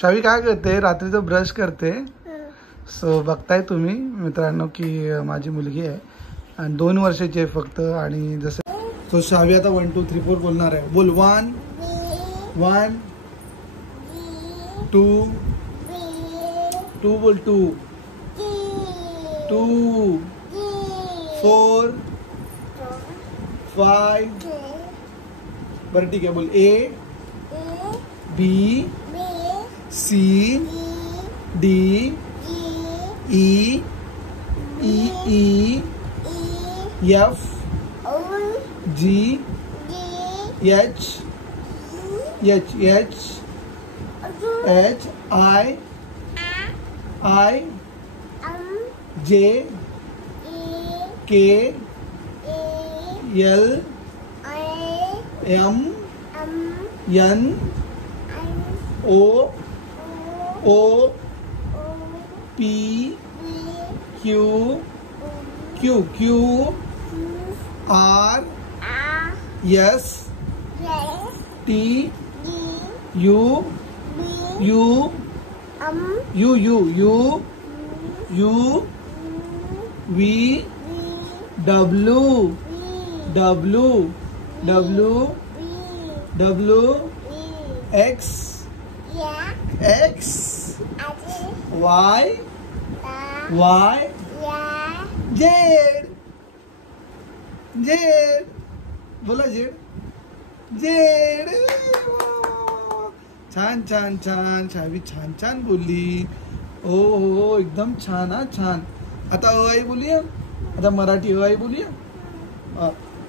शावी काय करते? रात्रीचं ब्रश करते. सो बघताय तुम्ही मित्रांनो की माझी मुलगी आहे आणि 2 वर्षाची आहे फक्त. आणि जसं तो शावी आता 1 2 3 4 बोलणार आहे. बोल 1 1 2 2 बोल 2 2 4 5. बरं ठीक आहे बोल A B C D E E E F G H H H H I J K L M N O O P Q Q Q R S T U U U U U U V W W W W X X Y Y Z Z बोला Z Z. छान छान छान शावी छान छान बोलली. हो हो एकदम छान. हा छान. आता अ आई बोलूया. आता मराठी अ आई बोलूया.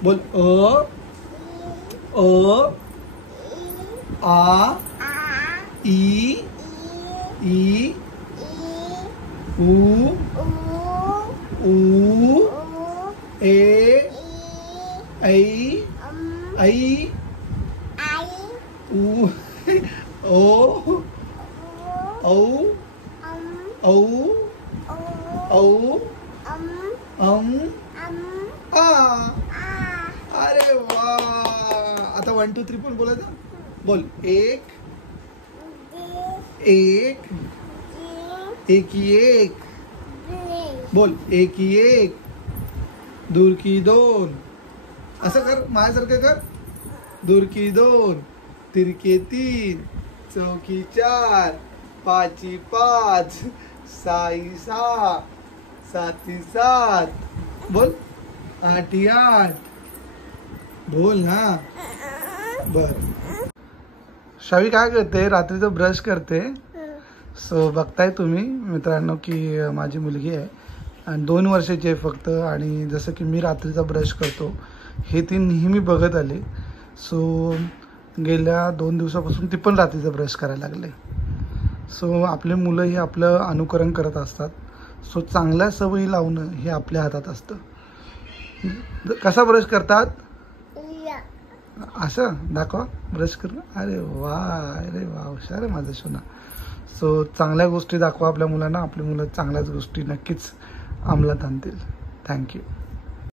बोल आ ई ई उ ऊ ए ऐ उ ओ औ औ आ. अरे वा. आता 1 2 3 पण बोलायचं. बोल 1 1 1 1 बोल 1 1 दूर की 2. असं कर माझ्यासारखं कर. दूर की 2 तिरके 3 चौकी 4 पाची 5 6 6 7 7 बोल 8 8 बोल ना. बर शावी काय करते? रात्रीचं ब्रश करते. सो बघताय तुम्ही मित्रांनो की माझी मुलगी आहे आणि 2 वर्षाची आहे फक्त. आणि जसं की मी रात्रीचा ब्रश करतो हे ती नेहमी बघत आली. सो गेल्या 2 दिवसापासून ती पण रात्रीचा ब्रश करायला लागले. सो आपले मुलं हे आपलं अनुकरण करत असतात. सो चांगल्या सवयी लावणं हे आपल्या हातात असतं. कसा ब्रश करतात? असं दाखवा ब्रश करणं. अरे वा हुशार आहे माझा सोना. सो चांगल्या गोष्टी दाखवा आपल्या मुलांना. आपली मुलं चांगल्याच गोष्टी नक्कीच अंमलात आणतील. थँक्यू.